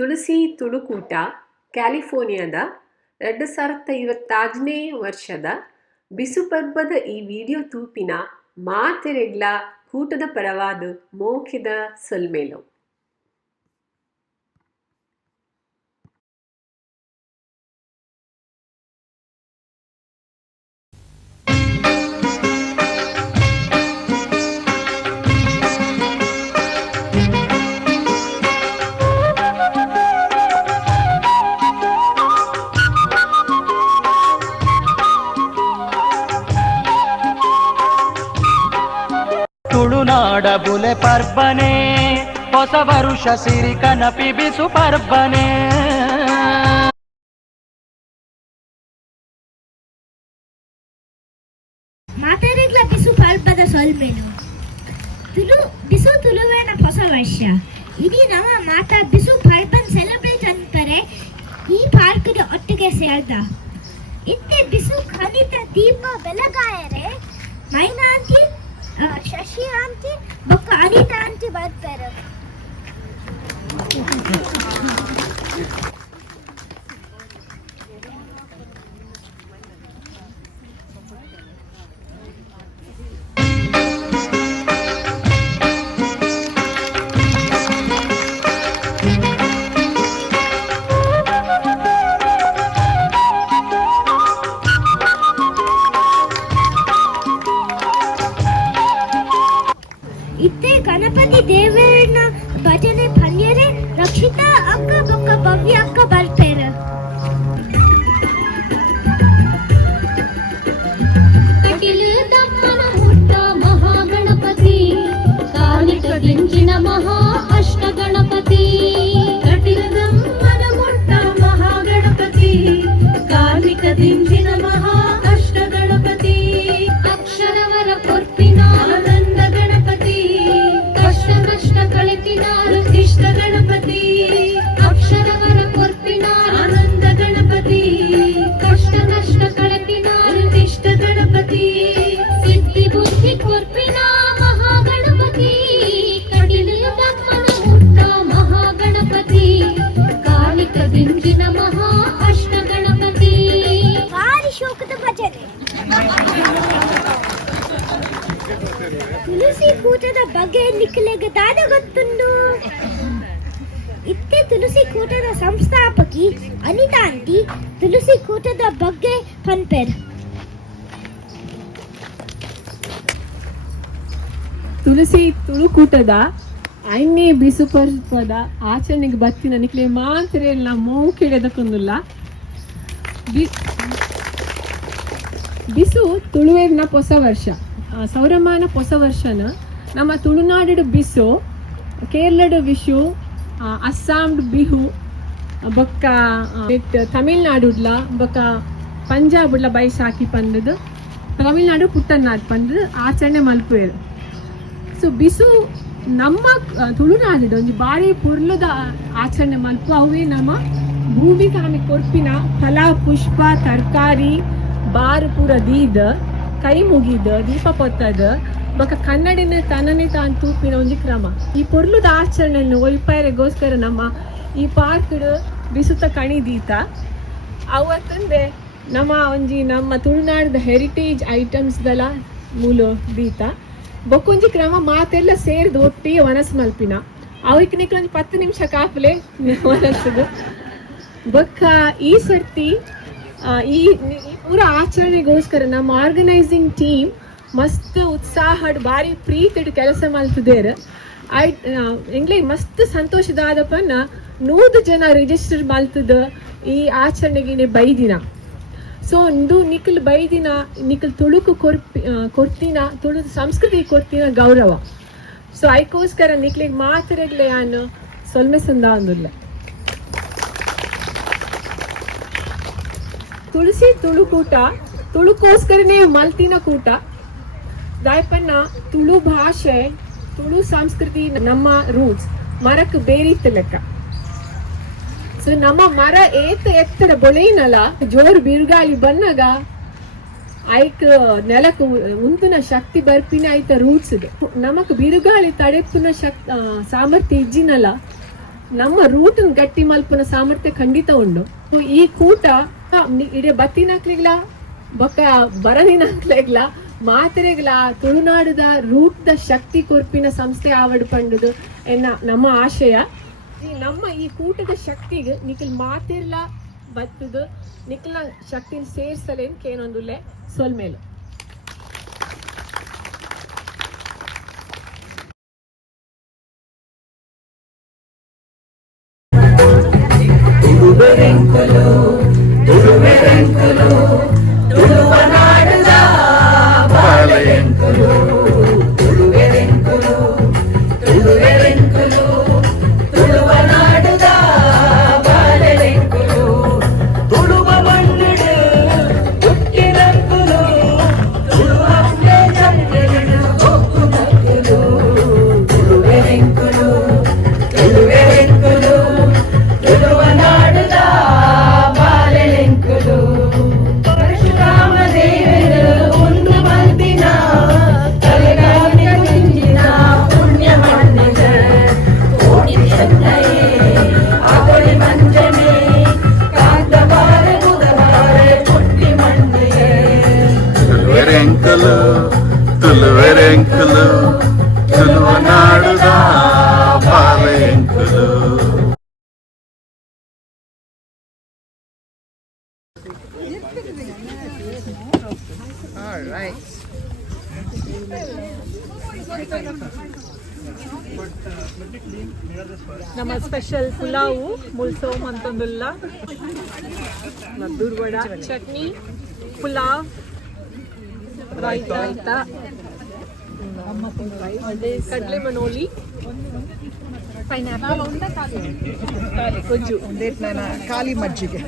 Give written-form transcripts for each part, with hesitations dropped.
ತುಳಸಿ ತುಳುಕೂಟ ಕ್ಯಾಲಿಫೋರ್ನಿಯಾದ 2025ನೇ ವರ್ಷದ ಬಿಸುಪರ್ಬದ ಈ ವಿಡಿಯೋ ತೂಪಿನ ಮಾತೆರೆಗ್ಲ ಕೂಟದ ಪರವಾದ ಮೋಕೆದ ಸೊಲ್ಮೇಲು. ತುಳುನಾಡ ಬುಲೆ ಪರ್ಬನೆ ಹೊಸ ವರುಷ ಸಿರಿ ಕನಪಿ ಬಿಸು ಪರ್ಬನೆ. ಮಾತೆರೆಗ್ಲ ಬಿಸು ಪರ್ಬದ ಸೊಲ್ಮೆನು ಬಿಸು ತುಳುವಿನ ಹೊಸ ವರ್ಷ. ಇಡೀ ನಮ್ಮ ಮಾತಾ ಬಿಸು ಪರ್ಬನ್ ಸೆಲೆಬ್ರೇಟ್ ಅಂತಾರೆ ಈ ಪಾರ್ಕ್ದ ಒಟ್ಟಿಗೆ ಸೇರ್ದ. ಇತ್ತೆ ಬಿಸು ಖನಿತ ದೀಪ ಬೆಳಗಾಯರೆ ಮೈನಾ ಆಂಟಿ, ಶಶಿ ಆಂಟಿ ಬೊಕ್ಕ ಅನಿತಾ ಆಂಟಿ ಬರ್ತಾರೆ. ಇತ್ತೆ ಗಣಪತಿ ದೇವರನ್ನ ಭಜನೆ ಪಲ್ಯರೆ ರಕ್ಷಿತಾ ಅಕ್ಕ ಬೊಕ್ಕ ಭವ್ಯ ಅಕ್ಕ ಬರ್ತಾರೆ. ಕಟಿಲು ದಮ್ಮನ ಹುಟ್ಟ ಮಹಾಗಣಪತಿ ಕಾಲಿಕ ದಿಂಚಿನ ಮಹಾ ಅಷ್ಟ ಗಣಪತಿ. ಕಟಿಲು ದಮ್ಮನ ಹುಟ್ಟ ಮಹಾಗಣಪತಿ ಕಾಲಿಕ ದಿಂಚಿನ ಮಹಾ ಅಷ್ಟ ಗಣಪತಿ. ಅಕ್ಷರವರ ಕೊರ್ಪಿನ ಆನಂದ ಗಣಪತಿ ಕಷ್ಟ ನಷ್ಟ ಕಳೆಪಿನಾರು ಇಷ್ಟ ಗಣಪತಿ. ಅಕ್ಷರವರ ಕೊರ್ಪಿನ ಆನಂದ ಗಣಪತಿ ಕಷ್ಟ ನಷ್ಟ ಕಳೆಪಿನಾರು ಇಷ್ಟ ಗಣಪತಿ. ಸಿದ್ಧಿ ಬುದ್ಧಿ ಕೊರ್ಪಿನ ಮಹಾಗಣಪತಿ ಕಡಿಲು ದಮ್ಮನ ಹುಟ್ಟ ಮಹಾಗಣಪತಿ ಕಾಲಿಕ ದಿಂಜಿನ ಮಹಾ ಅಷ್ಟ ಗಣಪತಿ. ಭಾರಿ ಶೋಕದ ಭಜನೆ. ತುಳಸಿ ಕೂಟದ ಬಗ್ಗೆ ನಿಖಿಲೆಗೆ ದಾದ ಗೊತ್ತುಂಡು. ಇತ್ತೆ ತುಳಸಿ ಕೂಟದ ಸಂಸ್ಥಾಪಕಿ ಅನಿತಾ ಆಂಟಿ ತುಳಸಿ ಕೂಟದ ಬಗ್ಗೆ ಪನ್ಪೆರ್. ತುಳಸಿ ತುಳುಕೂಟದ 5ನೇ ಬಿಸುಪರ್ಬದ ಆಚರಣೆಗೆ ಬತ್ತಿನ ನಿಕ್ಲೆ ಮಾತ್ರ ಎಲ್ಲ ಮೋಕೆಳೆದಕ್ಕೊಂದಿಲ್ಲ. ಬಿಸು ತುಳುವೇರ್ನ ಹೊಸ ವರ್ಷ, ಸೌರಮಾನ ಹೊಸ ವರ್ಷನ ನಮ್ಮ ತುಳುನಾಡು ಬಿಸು, ಕೇರಳದ ವಿಶು, ಅಸ್ಸಾಂಡ್ ಬಿಹು ಬೊಕ್ಕ ತಮಿಳ್ನಾಡುಡ್ಲ ಬೊಕ್ಕ ಪಂಜಾಬುಡ್ಲ ಬೈಸಾಖಿ ಪಂಡದು ತಮಿಳ್ನಾಡು ಪುಟ್ಟನಾಡು ಪಂಡದು ಆಚರಣೆ ಮಲ್ಪುವೆರು. ಸೊ ಬಿಸು ನಮ್ಮ ತುಳುನಾಡು ಒಂಜಿ ಬಾರಿ ಪುರ್ಲದ ಆಚರಣೆ ಮಲ್ಪ ಅವೇ ನಮ್ಮ ಭೂಮಿಗೆ ಆమె ಕೊರ್ಪಿನ ಫಲ ಪುಷ್ಪ ತರಕಾರಿ ಬಾರು ಪೂರ ದೀದ ಕೈ ಮುಗಿದ ದೀಪ ಪೊತ್ತದ ಬೊಕ್ಕ ಕನ್ನಡಿನ ತನ್ನನೆ ತಾನು ತೂಪಿನ ಒಂಜಿ ಕ್ರಮ. ಈ ಪೊರ್ಲುದ ಆಚರಣೆಯನ್ನು ಒಯ್ಪಾರೆಗೋಸ್ಕರ ನಮ್ಮ ಈ ಪಾರ್ಕ್ ಬಿಸುತ್ತ ಕಣಿದೀತ ಅವತ್ತಂದೆ ನಮ್ಮ ತುಳುನಾಡದ ಹೆರಿಟೇಜ್ ಐಟಮ್ಸ್ದೆಲ್ಲ ಮೂಲ ದೀತ ಬೊಕ್ಕೊಂಜಿ ಕ್ರಮ ಮಾತೆಲ್ಲ ಸೇರಿದು ಒಟ್ಟಿಗೆ ಮನಸ್ಸು ಮಲ್ಪಿನ ಅವಕ್ಕೆ ನಿಕ್ಲೊಂದು 10 ನಿಮಿಷ ಕಾಪಲೆ ಮನಸ್ಸದು ಬೊಕ್ಕ ಈ ಸರ್ತಿ ಈ ಪೂರ ಆಚರಣೆಗೋಸ್ಕರ ನಮ್ಮ ಆರ್ಗನೈಸಿಂಗ್ ಟೀಮ್ ಮಸ್ತ್ ಉತ್ಸಾಹ ಬಾರಿ ಪ್ರೀತಿಡ್ ಕೆಲಸ ಮಲ್ತಿದ್ದೇರು. ಎಂಗ್ಲೇ ಮಸ್ತ್ ಸಂತೋಷದಾದಪ್ಪನ 100 ಜನ ರಿಜಿಸ್ಟರ್ ಮಲ್ತದ ಈ ಆಚರಣೆಗೆ ಬೈದಿನ. ಸೊ ಇಂದು ನಿಖಿಲ್ ಬೈದಿನ ನಿಖಿಲ್ ತುಳುಕು ಕೊರ್ತಿನ ತುಳು ಸಂಸ್ಕೃತಿ ಕೊರ್ತಿನ ಗೌರವ. ಸೊ ಐಕೋಸ್ಕರ ನಿಖಿಲಿಗೆ ಮಾತ್ರೆಗ್ಲೆ ನಾನು ಸೊಲ್ಮೆಸಂದ ಅಂದಿಲ್ಲ. ತುಳಸಿ ತುಳುಕೂಟ ತುಳುಕೋಸ್ಕರನೇ ಮಲ್ತಿನ ಕೂಟ ದಾಯಪನ್ನ ತುಳು ಭಾಷೆ ತುಳು ಸಂಸ್ಕೃತಿ ನಮ್ಮ ರೂಟ್ಸ್ ಮರಕ್ಕೆ ಬೇರಿತ್ತ ಲೆಕ್ಕ. ಸೊ ನಮ್ಮ ಮರ ಎತ್ತರ ಬೊಳೆಯಿನಲ್ಲ ಜೋರು ಬಿರುಗಾಳಿ ಬಂದಾಗ ಐಕ್ ನೆಲಕ್ಕೆ ಉಂತುನ ಶಕ್ತಿ ಬರ್ಪಿನ ಐತ ರೂಟ್ಸ್ ನಮಕ್ ಬಿರುಗಾಳಿ ತಡೆಪುನ ಸಾಮರ್ಥ್ಯ ಇಜ್ಜಿನಲ್ಲ ನಮ್ಮ ರೂಟ್ ಗಟ್ಟಿ ಮಲ್ಪನ ಸಾಮರ್ಥ್ಯ ಖಂಡಿತ ಉಂಡು. ಈ ಕೂಟ ಇಡೀ ಬತ್ತಿನಾಕ್ಲಿಗ್ಲ ಬೊಕ್ಕ ಬರದಿನಾಕ್ಲಿಗ್ಲ ಮಾತ್ರೆಗ್ಲ ತುಳುನಾಡುದ ರೂಟ್ ದ ಶಕ್ತಿ ಕೊರ್ಪಿನ ಸಂಸ್ಥೆ ಆವಡ್ ಪಂಡುದು ಎನ್ನ ನಮ್ಮ ಆಶಯ. ನಮ್ಮ ಈ ಕೂಟದ ಶಕ್ತಿಗೆ ನಿಖಿಲ್ ಮಾತಿರ್ಲ ಬತ್ತದು ನಿಖಿಲ ಶಕ್ತಿನ ಸೇರ್ಸಲೇನ್ ಕೇನೊಂದುಲ್ಲೆ ಸೊಲ್ಮೇಲು. ತುಳುವೆರೆಂಕುಲು ತುಳುವನಾಡುದ ಬಾಲೆಂಕುಲು. ನಮ್ಮ ಸ್ಪೆಷಲ್ ಪುಲಾವು ಮುಲ್ಸೋಮ್ ಅಂತಂದುಲ್ಲ, ಮದ್ದೂರ್ ವಡ, ಚಟ್ನಿ, ಪುಲಾವ್, ರಾಯ್ತ, ಕಡ್ಲೆ ಮನೋಲಿ, ಪೈನಾಪಲ್, ಗೊಜ್ಜು, ಖಾಲಿ ಮಜ್ಜಿಗೆ.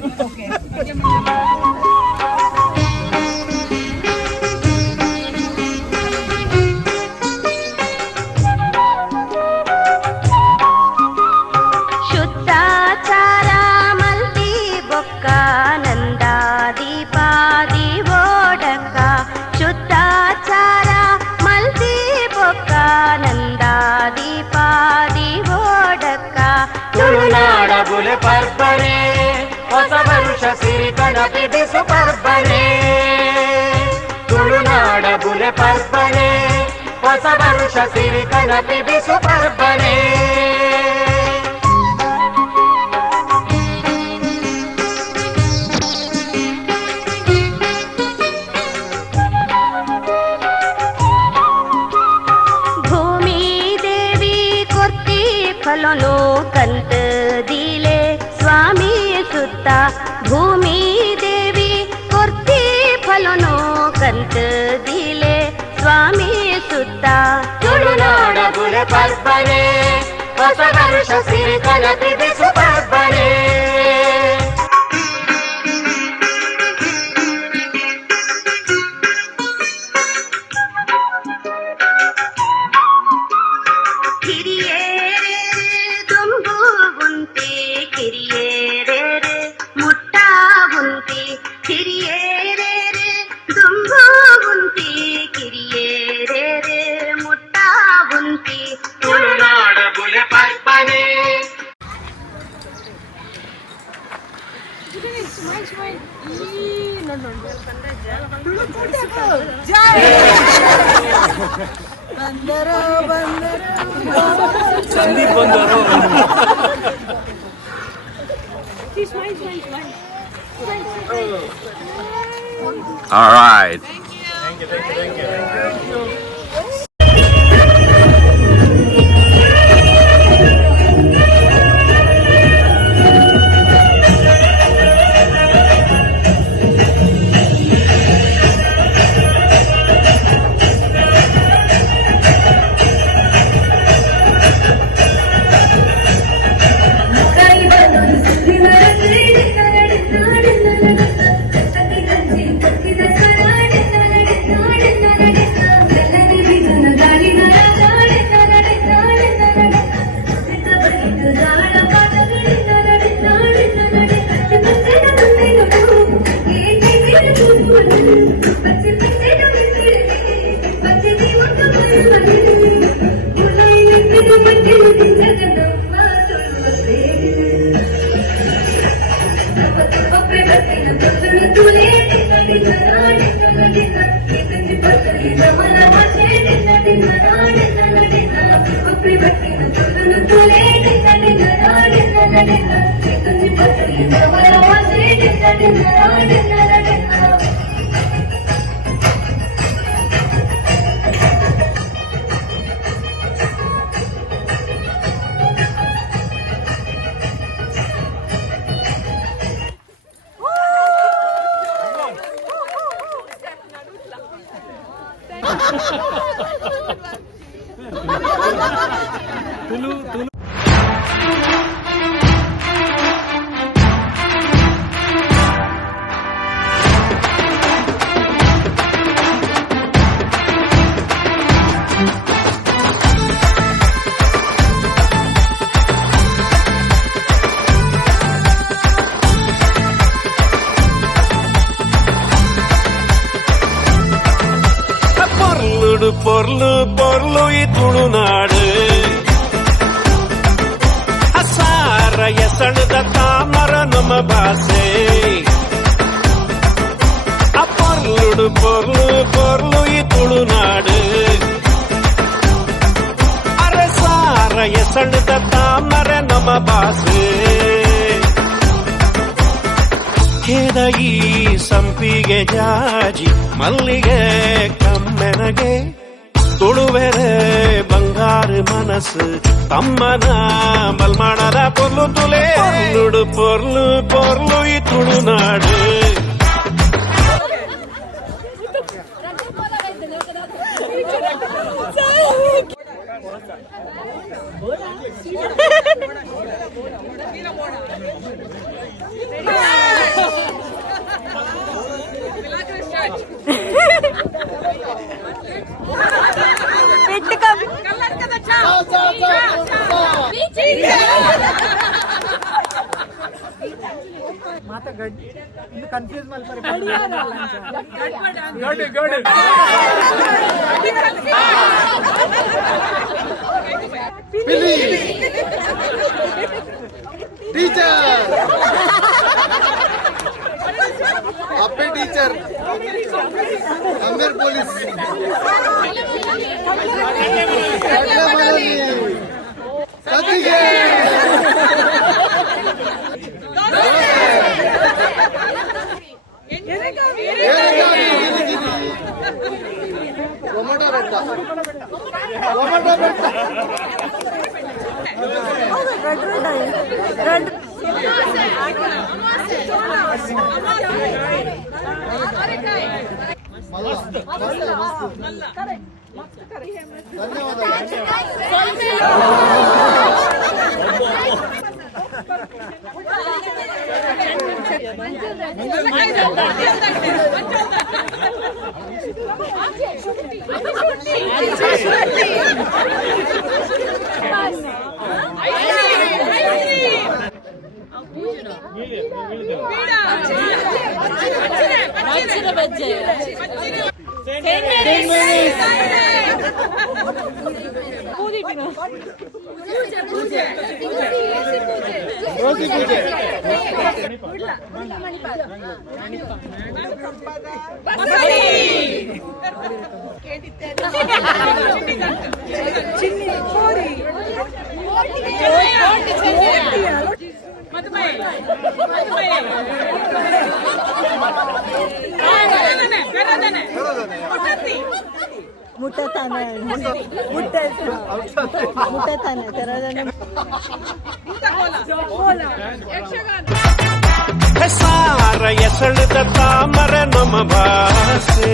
ಶುದ್ಧಾಚಾರ ಮಲ್ತಿ ಬೊಕ್ಕ ನಂದ ದೀಪಾದಿ ಓಡಕ್ಕ, ಶುದ್ಧಾಚಾರ ಮಲ್ತಿ ಬೊಕ್ಕ ನಂದ ದೀಪಾದಿ ಓಡಕ್ಕ. ತುಳುನಾಡ ಬುಲೆ ಪರ್ಬನೆ ಹೊಸ ವರುಷ ಸಿರಿ ಕಣಪಿ ಬಿಸು ಪರ್ಬನೆ. ತುಳುನಾಡ ಬುಲೆ ಪರ್ಬನೆ ಹೊಸ ವರುಷ ಸಿರಿ ಕಣಪಿ ಬಿಸು ಪರ್ಬನೆ. ಫಲನು ಕಂತ ದಿಲೆ ಸ್ವಾಮಿ ಸುತ್ತ, ಭೂಮಿ ದೇವಿ ಕೊರ್ತಿ ಫಲನು ಕಂತ ದಿಲೆ ಸ್ವಾಮಿ ಸುತ್ತ. ತುಳುನಾಡ ಬುಲೆ ಪರ್ಬನೆ ಹೊಸ ವರುಷ ಸಿರಿ ಕಣಪಿ ಬಿಸು ಪರ್ಬನೆ. ತುಳುನಾಡ ಬುಲೆ ಪರ್ಬನೆ ಸಂದೀಪ್ ಬಂದರು. All right. Thank you. La la la పొర్లు పొర్లు ఈ ತುಳುನಾಡು ಅಸಾರ ಎಸಣದ ತಾಮರ ನಮ್ಮ ಭಾಷೆ ಪೊರ್ಲು ಪೊರ್ಲು ಪೊರ್ಲು ಈ ತುಳುನಾಡು ಅರಸಾರ ಎಸಣದ ತಾಮರ ನಮ್ಮ ಭಾಷೆ ಖೇದ ಈ ಸಂಪಿಗೆ ಜಾಜಿ ಮಲ್ಲಿಗೆ ಕಮ್ಮೆನಗೆ ತುಳುವೆರೆ ಬಂಗಾರು ಮನಸ್ಸು ತಮ್ಮನ ಬಲ್ಮಾಣದ ಪೊರ್ಲು ತುಲೆ ಪೊರ್ಲು ಪೊರ್ಲು ಪೊರ್ಲು ಈ ತುಳುನಾಡು ಮಾತ ಗಡ್ ಇನ್ನು ಕನ್ಫ್ಯೂಸ್ ಮಾಡ್ತಾರೆ ಟೀಚರ್ ಅಪ್ಪೆ ಟೀಚರ್ ಅಮ್ಮೇರ್ ಪೊಲೀಸ್ ಸತಿಗೆ ಟೊಮೊಟೊ ಬೆಟ್ಟ ಟೊಮೊಟೊ ಬೆಟ್ಟ ಸಾರ ಎಸಳದ ತಾಮರ ನಮ್ಮ ಭಾಷೆ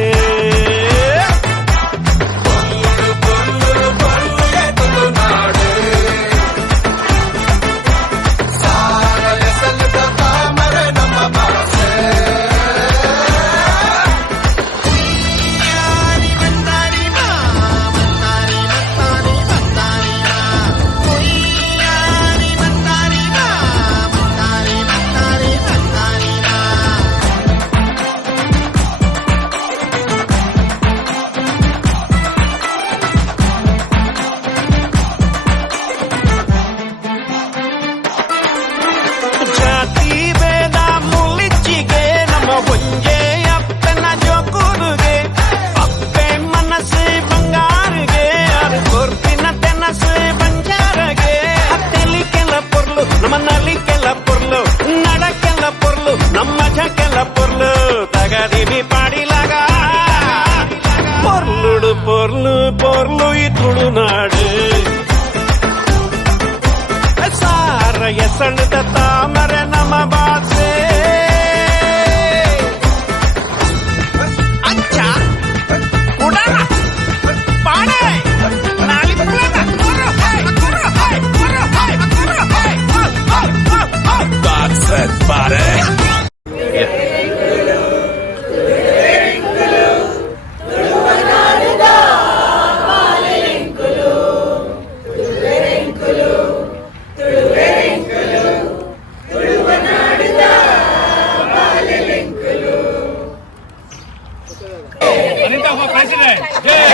Anita for President. Jai.